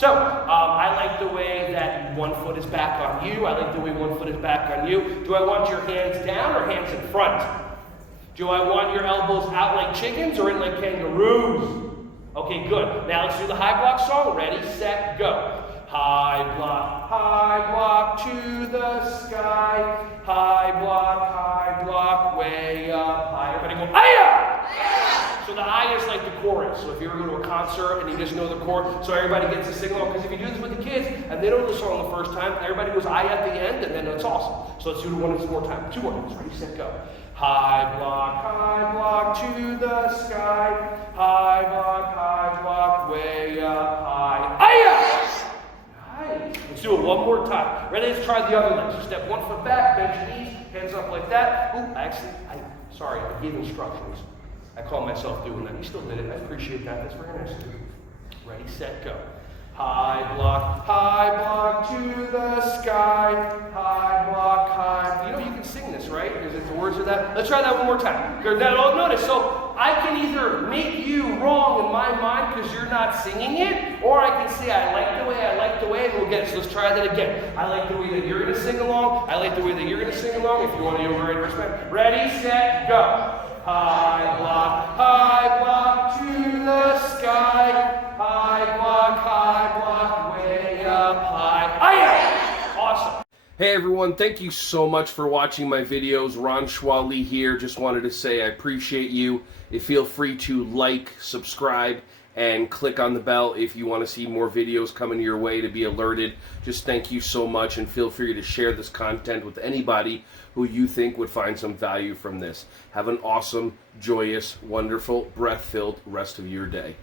So, I like the way that one foot is back on you. I like the way one foot is back on you. Do I want your hands down or hands in front? Do I want your elbows out like chickens or in like kangaroos? Okay, good. Now let's do the high block song. Ready, set, go. High block to the sky. High block, way up high. Everybody go, "Aya!" So the "I" is like the chorus. So if you ever go to a concert and you just know the chord, so everybody gets to sing along. Because if you do this with the kids and they don't know the song the first time, everybody goes "I" at the end, and then it's awesome. So let's do it one more time. 2 more times. Ready, set, go. High block to the sky. High block, way up high. Aya! Nice. Let's do it one more time. Ready? Let's try the other leg. So step 1 foot back, bend your knees, hands up like that. Ooh, sorry, I gave instructions. I call myself doing that. You still did it. I appreciate that. That's very nice of you. Ready, set, go. High block to the sky. High block. You know you can sing this, right? Is it the words of that? Let's try that one more time. Because that'll notice. So I can either make you wrong in my mind because you're not singing it, or I can say I like the way, and we'll get it. So let's try that again. I like the way that you're going to sing along. I like the way that you're going to sing along. If you want to give a great respect. Ready, set, go. High block to the sky. High block, way up high. Aya! Awesome. Hey everyone, thank you so much for watching my videos. Ron Schwally here. Just wanted to say I appreciate you. Feel free to like, subscribe, and click on the bell if you want to see more videos coming your way to be alerted. Just thank you so much, and feel free to share this content with anybody who you think would find some value from this. Have an awesome, joyous, wonderful, breath-filled rest of your day.